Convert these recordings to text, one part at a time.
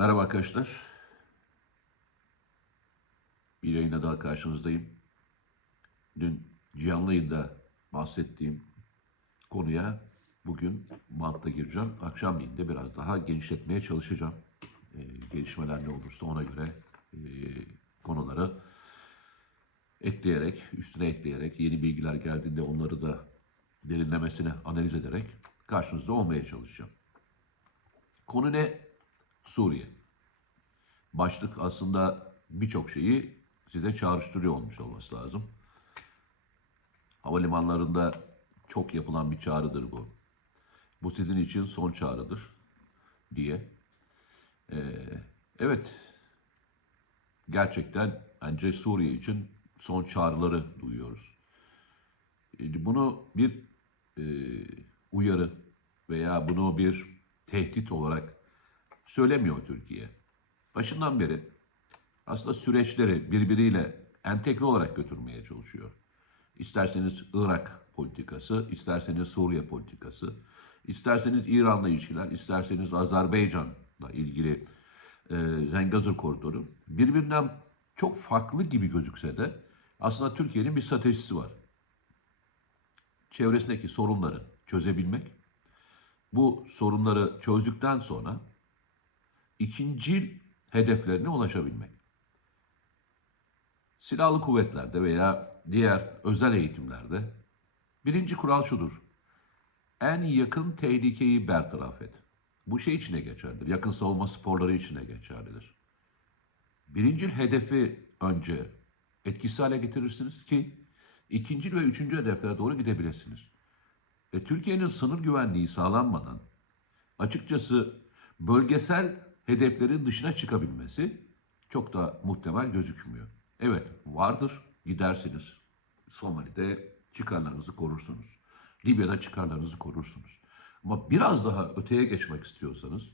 Merhaba arkadaşlar. Bir yayına daha karşınızdayım. Dün canlı yayında bahsettiğim konuya bugün bantla gireceğim. Akşamleyin de biraz daha genişletmeye çalışacağım. Ee, gelişmeler ne olursa ona göre e, konuları ekleyerek, üstüne ekleyerek, yeni bilgiler geldiğinde onları da derinlemesine analiz ederek karşınızda olmaya çalışacağım. Konu ne? Suriye. Başlık aslında birçok şeyi size çağrıştırıyor olmuş olması lazım. Havalimanlarında çok yapılan bir çağrıdır bu. Bu sizin için son çağrıdır diye. Ee, evet, gerçekten bence Suriye için son çağrıları duyuyoruz. E, Bunu bir e, uyarı veya bunu bir tehdit olarak söylemiyor Türkiye. Başından beri aslında süreçleri birbiriyle entegre olarak götürmeye çalışıyor. İsterseniz Irak politikası, isterseniz Suriye politikası, isterseniz İran'la ilişkiler, isterseniz Azerbaycan'la ilgili e, Zengezur koridoru birbirinden çok farklı gibi gözükse de aslında Türkiye'nin bir stratejisi var. Çevresindeki sorunları çözebilmek, bu sorunları çözdükten sonra ikinci hedeflerine ulaşabilmek. Silahlı kuvvetlerde veya diğer özel eğitimlerde birinci kural şudur. En yakın tehlikeyi bertaraf et. Bu şey içine geçerlidir. Yakın savunma sporları içine geçerlidir. Birinci hedefi önce etkisiz hale getirirsiniz ki ikinci ve üçüncü hedeflere doğru gidebilirsiniz. Ve Türkiye'nin sınır güvenliği sağlanmadan açıkçası bölgesel hedeflerin dışına çıkabilmesi çok da muhtemel gözükmüyor. Evet vardır gidersiniz. Somali'de çıkarlarınızı korursunuz. Libya'da çıkarlarınızı korursunuz. Ama biraz daha öteye geçmek istiyorsanız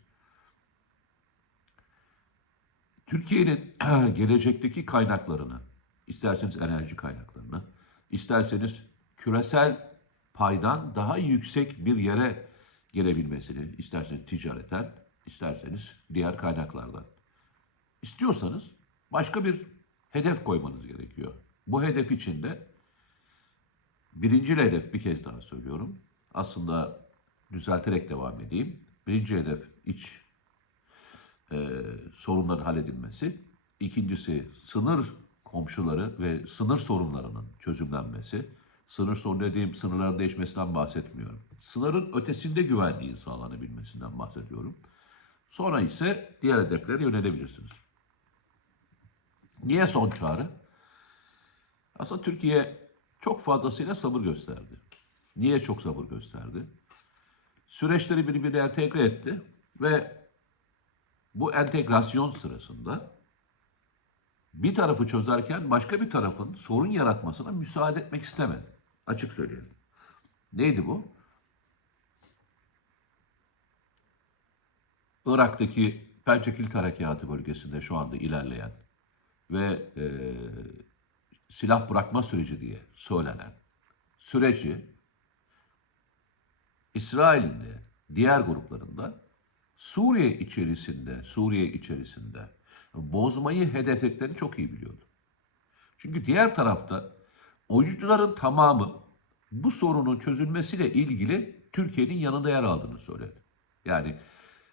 Türkiye'nin gelecekteki kaynaklarını, isterseniz enerji kaynaklarını, isterseniz küresel paydan daha yüksek bir yere gelebilmesini, isterseniz ticareten, isterseniz diğer kaynaklardan. İstiyorsanız başka bir hedef koymanız gerekiyor. Bu hedef için de birinci hedef bir kez daha söylüyorum. Aslında düzelterek devam edeyim. Birinci hedef iç e, sorunların halledilmesi. İkincisi sınır komşuları ve sınır sorunlarının çözümlenmesi. Sınır sorunu dediğim sınırların değişmesinden bahsetmiyorum. Sınırın ötesinde güvenliğin sağlanabilmesinden bahsediyorum. Sonra ise diğer hedeflere yönelebilirsiniz. Niye son çağrı? Aslında Türkiye çok fazlasıyla sabır gösterdi. Niye çok sabır gösterdi? Süreçleri birbirine entegre etti ve bu entegrasyon sırasında bir tarafı çözerken başka bir tarafın sorun yaratmasına müsaade etmek istemedi. Açık söylüyorum. Neydi bu? Irak'taki Pençekilit Harekatı bölgesinde şu anda ilerleyen ve e, silah bırakma süreci diye söylenen süreci İsrail'in de diğer gruplarında Suriye içerisinde, Suriye içerisinde bozmayı hedeflediklerini çok iyi biliyordu. Çünkü diğer tarafta oyuncuların tamamı bu sorunun çözülmesiyle ilgili Türkiye'nin yanında yer aldığını söyledi. Yani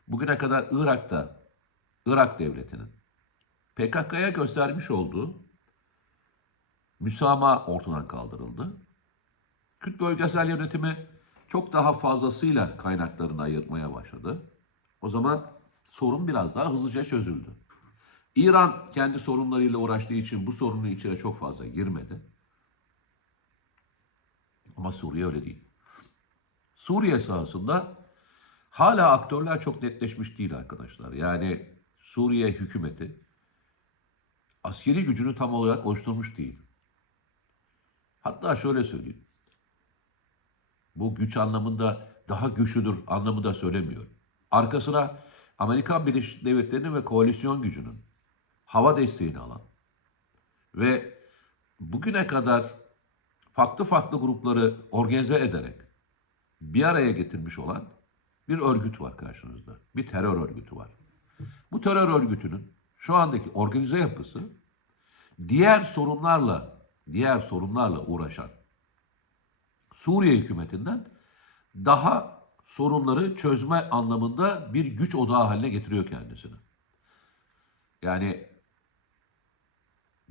bugüne kadar Irak'ta, Irak devletinin PKK'ya göstermiş olduğu müsamaha ortadan kaldırıldı. Kürt bölgesel yönetimi çok daha fazlasıyla kaynaklarını ayırmaya başladı. O zaman sorun biraz daha hızlıca çözüldü. İran kendi sorunlarıyla uğraştığı için bu sorunun içine çok fazla girmedi. Ama Suriye öyle değil. Suriye sahasında hala aktörler çok netleşmiş değil arkadaşlar. Yani Suriye hükümeti askeri gücünü tam olarak oluşturmuş değil. Hatta şöyle söyleyeyim. Bu güç anlamında daha güçlüdür anlamında söylemiyorum. Arkasına Amerikan Birleşik Devletleri'nin ve koalisyon gücünün hava desteğini alan ve bugüne kadar farklı farklı grupları organize ederek bir araya getirmiş olan bir örgüt var karşınızda. Bir terör örgütü var. bu terör örgütünün şu andaki organize yapısı diğer sorunlarla diğer sorunlarla uğraşan Suriye hükümetinden daha sorunları çözme anlamında bir güç odağı haline getiriyor kendisini. Yani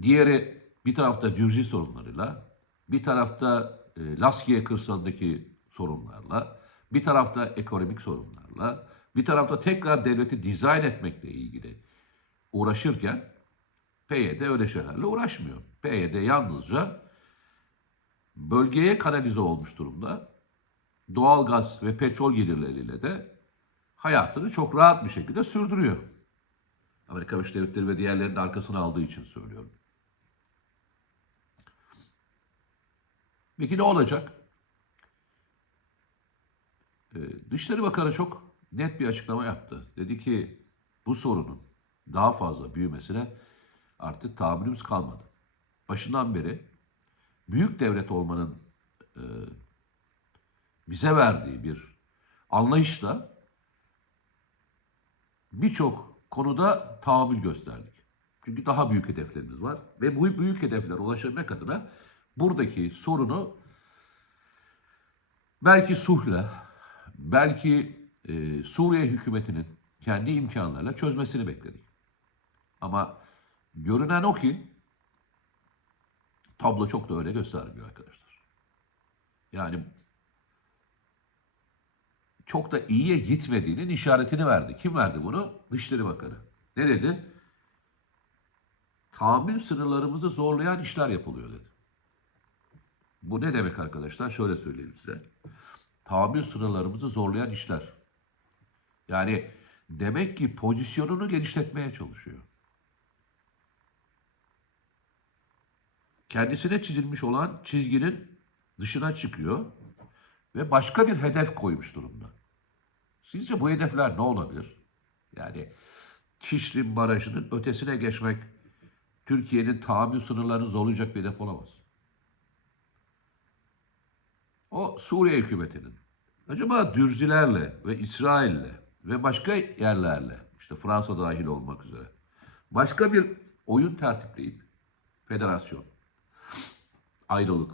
diğeri bir tarafta Dürzi sorunlarıyla, bir tarafta e, Laskiye kırsalındaki sorunlarla, bir tarafta ekonomik sorunlarla, bir tarafta tekrar devleti dizayn etmekle ilgili uğraşırken PYD öyle şeylerle uğraşmıyor. PYD yalnızca bölgeye kanalize olmuş durumda. Doğalgaz ve petrol gelirleriyle de hayatını çok rahat bir şekilde sürdürüyor. Amerika Birleşik Devletleri ve diğerlerinin arkasını aldığı için söylüyorum. Peki ne olacak? Ee, Dışişleri Bakanı çok net bir açıklama yaptı. Dedi ki bu sorunun daha fazla büyümesine artık tahammülümüz kalmadı. Başından beri büyük devlet olmanın e, bize verdiği bir anlayışla birçok konuda tahammül gösterdik. Çünkü daha büyük hedeflerimiz var ve bu büyük hedeflere ulaşabilmek adına buradaki sorunu belki suhla, belki e, Suriye hükümetinin kendi imkanlarıyla çözmesini bekledik. Ama görünen o ki tablo çok da öyle göstermiyor arkadaşlar. Yani çok da iyiye gitmediğinin işaretini verdi. Kim verdi bunu? Dışişleri Bakanı. Ne dedi? Tahammül sınırlarımızı zorlayan işler yapılıyor dedi. Bu ne demek arkadaşlar? Şöyle söyleyeyim size. Tahammül sınırlarımızı zorlayan işler. Yani demek ki pozisyonunu genişletmeye çalışıyor. Kendisine çizilmiş olan çizginin dışına çıkıyor ve başka bir hedef koymuş durumda. Sizce bu hedefler ne olabilir? Yani Şişrin Barajı'nın ötesine geçmek Türkiye'nin tahammül sınırlarını zorlayacak bir hedef olamaz. O Suriye hükümetinin acaba Dürzilerle ve İsrail'le ve başka yerlerle işte Fransa dahil olmak üzere başka bir oyun tertipleyip federasyon, ayrılık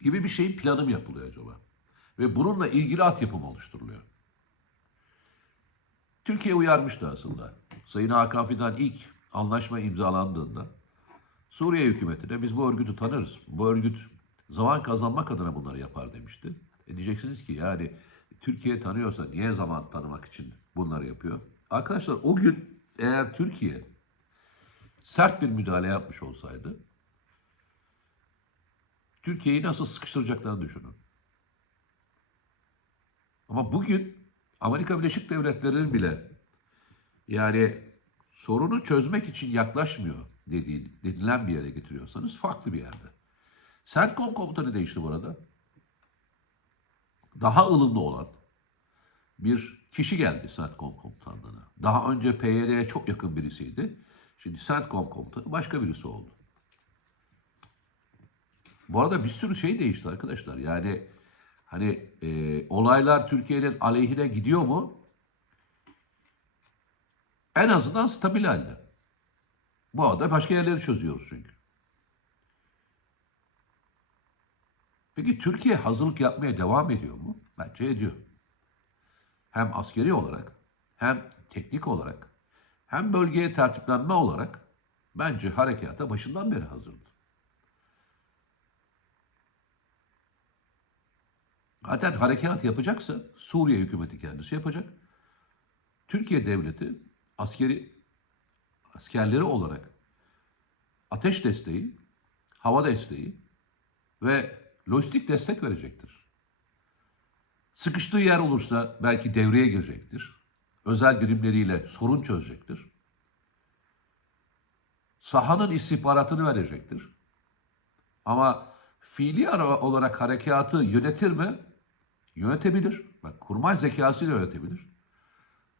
gibi bir şeyin planı mı yapılıyor acaba? Ve bununla ilgili altyapı mı oluşturuluyor? Türkiye uyarmıştı aslında. Sayın Hakan Fidan ilk anlaşma imzalandığında Suriye hükümetine biz bu örgütü tanırız. Bu örgüt zaman kazanmak adına bunları yapar demişti. E diyeceksiniz ki yani Türkiye tanıyorsa niye zaman tanımak için bunları yapıyor? Arkadaşlar o gün eğer Türkiye sert bir müdahale yapmış olsaydı Türkiye'yi nasıl sıkıştıracaklarını düşünün. Ama bugün Amerika Birleşik Devletleri'nin bile yani sorunu çözmek için yaklaşmıyor dediği, dedilen bir yere getiriyorsanız farklı bir yerde. CENTCOM komutanı değişti bu arada. Daha ılımlı olan bir kişi geldi CENTCOM komutanlığına. Daha önce PYD'ye çok yakın birisiydi. Şimdi CENTCOM komutanı başka birisi oldu. Bu arada bir sürü şey değişti arkadaşlar. Yani hani e, olaylar Türkiye'nin aleyhine gidiyor mu? En azından stabil halde. Bu arada başka yerleri çözüyoruz çünkü. Peki Türkiye hazırlık yapmaya devam ediyor mu? Bence ediyor. Hem askeri olarak, hem teknik olarak, hem bölgeye tertiplenme olarak bence harekata başından beri hazırdı. Zaten harekat yapacaksa Suriye hükümeti kendisi yapacak. Türkiye devleti askeri askerleri olarak ateş desteği, hava desteği ve lojistik destek verecektir. Sıkıştığı yer olursa belki devreye girecektir. Özel birimleriyle sorun çözecektir. Sahanın istihbaratını verecektir. Ama fiili ara- olarak harekatı yönetir mi? Yönetebilir. Bak kurmay zekasıyla yönetebilir.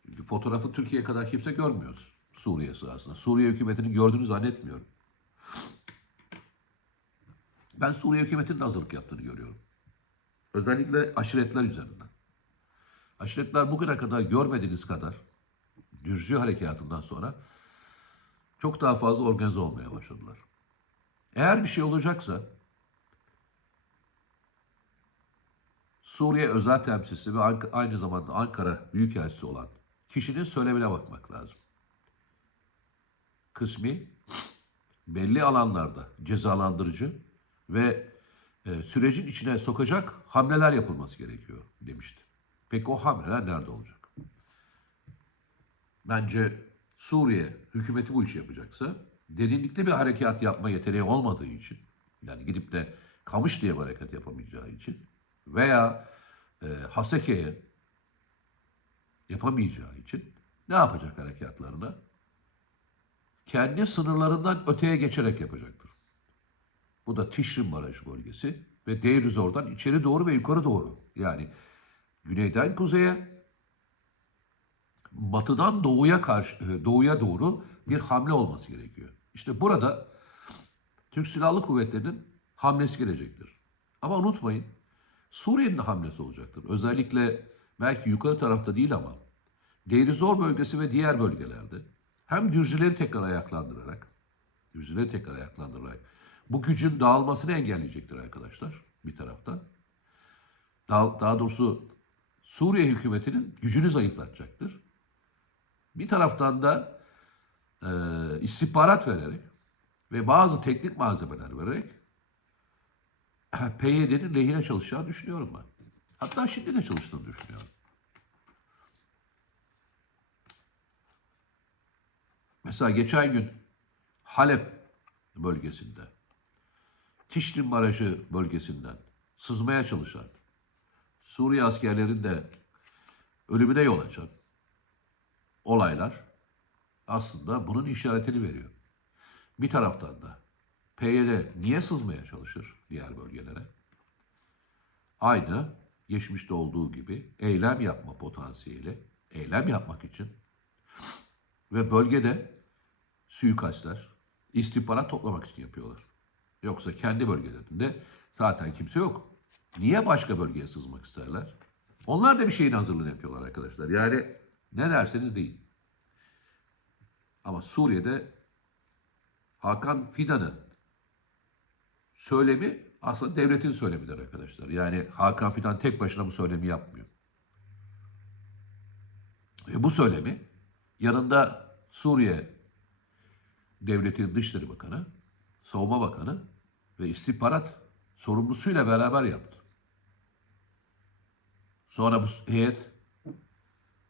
Çünkü fotoğrafı Türkiye kadar kimse görmüyor Suriye sırasında. Suriye hükümetinin gördüğünü zannetmiyorum. Ben Suriye hükümetinin de hazırlık yaptığını görüyorum. Özellikle aşiretler üzerinden. Aşiretler bugüne kadar görmediğiniz kadar Düzcü harekatından sonra çok daha fazla organize olmaya başladılar. Eğer bir şey olacaksa Suriye özel temsilcisi ve aynı zamanda Ankara Büyükelçisi olan kişinin söylemine bakmak lazım. Kısmi belli alanlarda cezalandırıcı ve e, sürecin içine sokacak hamleler yapılması gerekiyor demişti. Peki o hamleler nerede olacak? Bence Suriye hükümeti bu işi yapacaksa derinlikte bir harekat yapma yeteneği olmadığı için yani gidip de Kamış diye bir harekat yapamayacağı için veya e, Haseke'ye yapamayacağı için ne yapacak harekatlarını? Kendi sınırlarından öteye geçerek yapacaktır. Bu da Tişrin Barajı bölgesi ve Deir Zor'dan içeri doğru ve yukarı doğru. Yani güneyden kuzeye, batıdan doğuya karşı e, doğuya doğru bir hamle olması gerekiyor. İşte burada Türk Silahlı Kuvvetleri'nin hamlesi gelecektir. Ama unutmayın Suriye'nin de hamlesi olacaktır. Özellikle belki yukarı tarafta değil ama Deir Zor bölgesi ve diğer bölgelerde hem Dürzüleri tekrar ayaklandırarak Dürzüleri tekrar ayaklandırarak bu gücün dağılmasını engelleyecektir arkadaşlar bir taraftan. Daha, daha doğrusu Suriye hükümetinin gücünü zayıflatacaktır. Bir taraftan da e, istihbarat vererek ve bazı teknik malzemeler vererek PYD'nin lehine çalışacağını düşünüyorum ben. Hatta şimdi de çalıştığını düşünüyorum. Mesela geçen gün Halep bölgesinde, Tişrin Barajı bölgesinden sızmaya çalışan Suriye askerlerin de ölümüne yol açan olaylar aslında bunun işaretini veriyor. Bir taraftan da PYD niye sızmaya çalışır diğer bölgelere? Aynı geçmişte olduğu gibi eylem yapma potansiyeli, eylem yapmak için ve bölgede suikastler, istihbarat toplamak için yapıyorlar. Yoksa kendi bölgelerinde zaten kimse yok. Niye başka bölgeye sızmak isterler? Onlar da bir şeyin hazırlığını yapıyorlar arkadaşlar. Yani ne derseniz deyin. Ama Suriye'de Hakan Fidan'ın söylemi aslında devletin söylemidir arkadaşlar. Yani Hakan Fidan tek başına bu söylemi yapmıyor. Ve bu söylemi yanında Suriye Devletinin Dışişleri Bakanı, Savunma Bakanı ve istihbarat sorumlusuyla beraber yaptı. Sonra bu heyet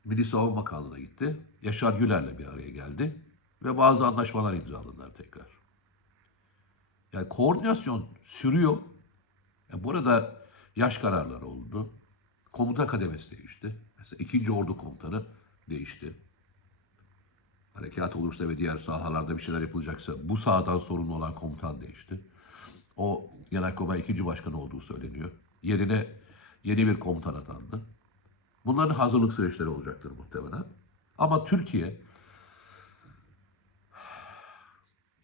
Milli Savunma Bakanlığı'na gitti. Yaşar Güler'le bir araya geldi ve bazı anlaşmalar imzaladılar tekrar. Yani koordinasyon sürüyor. Yani burada yaş kararları oldu. Komuta kademesi değişti. Mesela ikinci ordu komutanı değişti. Harekat olursa ve diğer sahalarda bir şeyler yapılacaksa bu sahadan sorumlu olan komutan değişti. O Genelkurmay ikinci başkanı olduğu söyleniyor. Yerine yeni bir komutan atandı. Bunların hazırlık süreçleri olacaktır muhtemelen. Ama Türkiye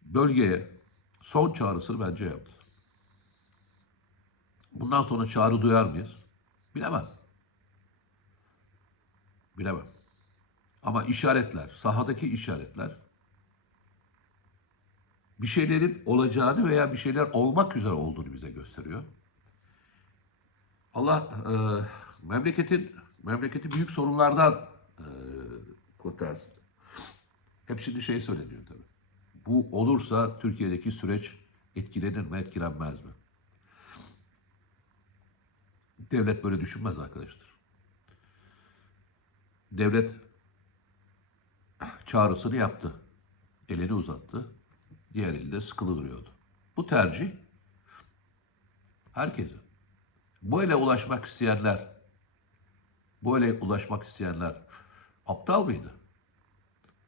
bölgeye son çağrısını bence yaptı. Bundan sonra çağrı duyar mıyız? Bilemem. Bilemem. Ama işaretler, sahadaki işaretler bir şeylerin olacağını veya bir şeyler olmak üzere olduğunu bize gösteriyor. Allah e, memleketin memleketi büyük sorunlardan e, kurtarsın. Hep şimdi şey söyleniyor tabii. Bu olursa Türkiye'deki süreç etkilenir mi, etkilenmez mi? Devlet böyle düşünmez arkadaşlar. Devlet çağrısını yaptı. Elini uzattı. Diğer elde sıkılı duruyordu. Bu tercih herkese. Bu ele ulaşmak isteyenler, bu ele ulaşmak isteyenler aptal mıydı?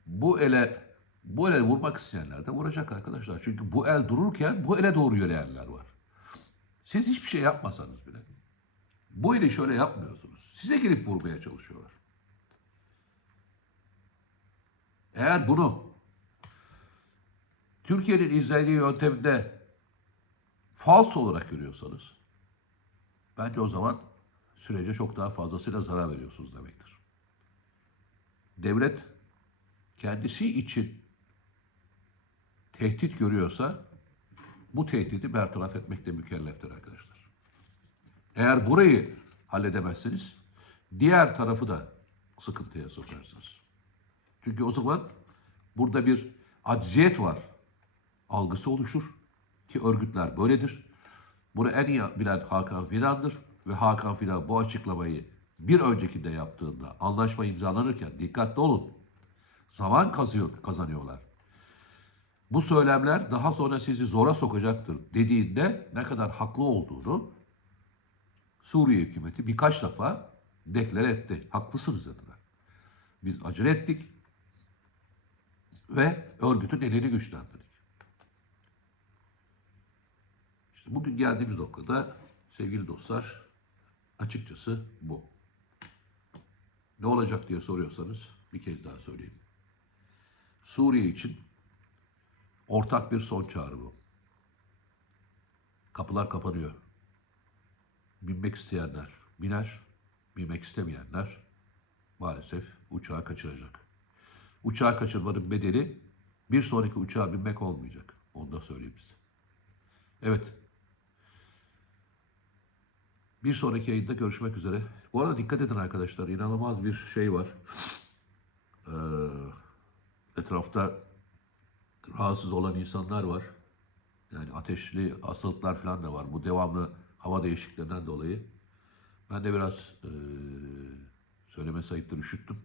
Bu ele bu ele vurmak isteyenler de vuracak arkadaşlar. Çünkü bu el dururken bu ele doğru yöneleyenler var. Siz hiçbir şey yapmasanız bile bu eli şöyle yapmıyorsunuz. Size gelip vurmaya çalışıyorlar. Eğer bunu Türkiye'nin izlediği yöntemde falso olarak görüyorsanız bence o zaman sürece çok daha fazlasıyla zarar veriyorsunuz demektir. Devlet kendisi için tehdit görüyorsa bu tehdidi bertaraf etmekle mükelleftir arkadaşlar. Eğer burayı halledemezseniz diğer tarafı da sıkıntıya sokarsınız. Çünkü o zaman burada bir acziyet var. Algısı oluşur ki örgütler böyledir. Bunu en iyi bilen Hakan Fidan'dır ve Hakan Fidan bu açıklamayı bir öncekinde yaptığında anlaşma imzalanırken dikkatli olun. Zaman kazıyor, kazanıyorlar. Bu söylemler daha sonra sizi zora sokacaktır dediğinde ne kadar haklı olduğunu Suriye hükümeti birkaç defa deklar etti. Haklısınız dediler. Biz acele ettik ve örgütün elini güçlendirdik. İşte bugün geldiğimiz noktada sevgili dostlar açıkçası bu. Ne olacak diye soruyorsanız bir kez daha söyleyeyim. Suriye için ortak bir son çağrı bu. Kapılar kapanıyor. Binmek isteyenler biner, binmek istemeyenler maalesef uçağı kaçıracak. Uçağı kaçırmanın bedeli bir sonraki uçağa binmek olmayacak. Onu da söyleyeyim size. Evet. Bir sonraki yayında görüşmek üzere. Bu arada dikkat edin arkadaşlar. İnanılmaz bir şey var. Ee, etrafta rahatsız olan insanlar var. Yani ateşli hastalıklar falan da var. Bu devamlı hava değişikliğinden dolayı. Ben de biraz eee söyleme sayıptır üşüttüm.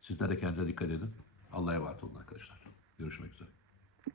Sizler de kendinize dikkat edin. Allah'a emanet olun arkadaşlar. Görüşmek üzere.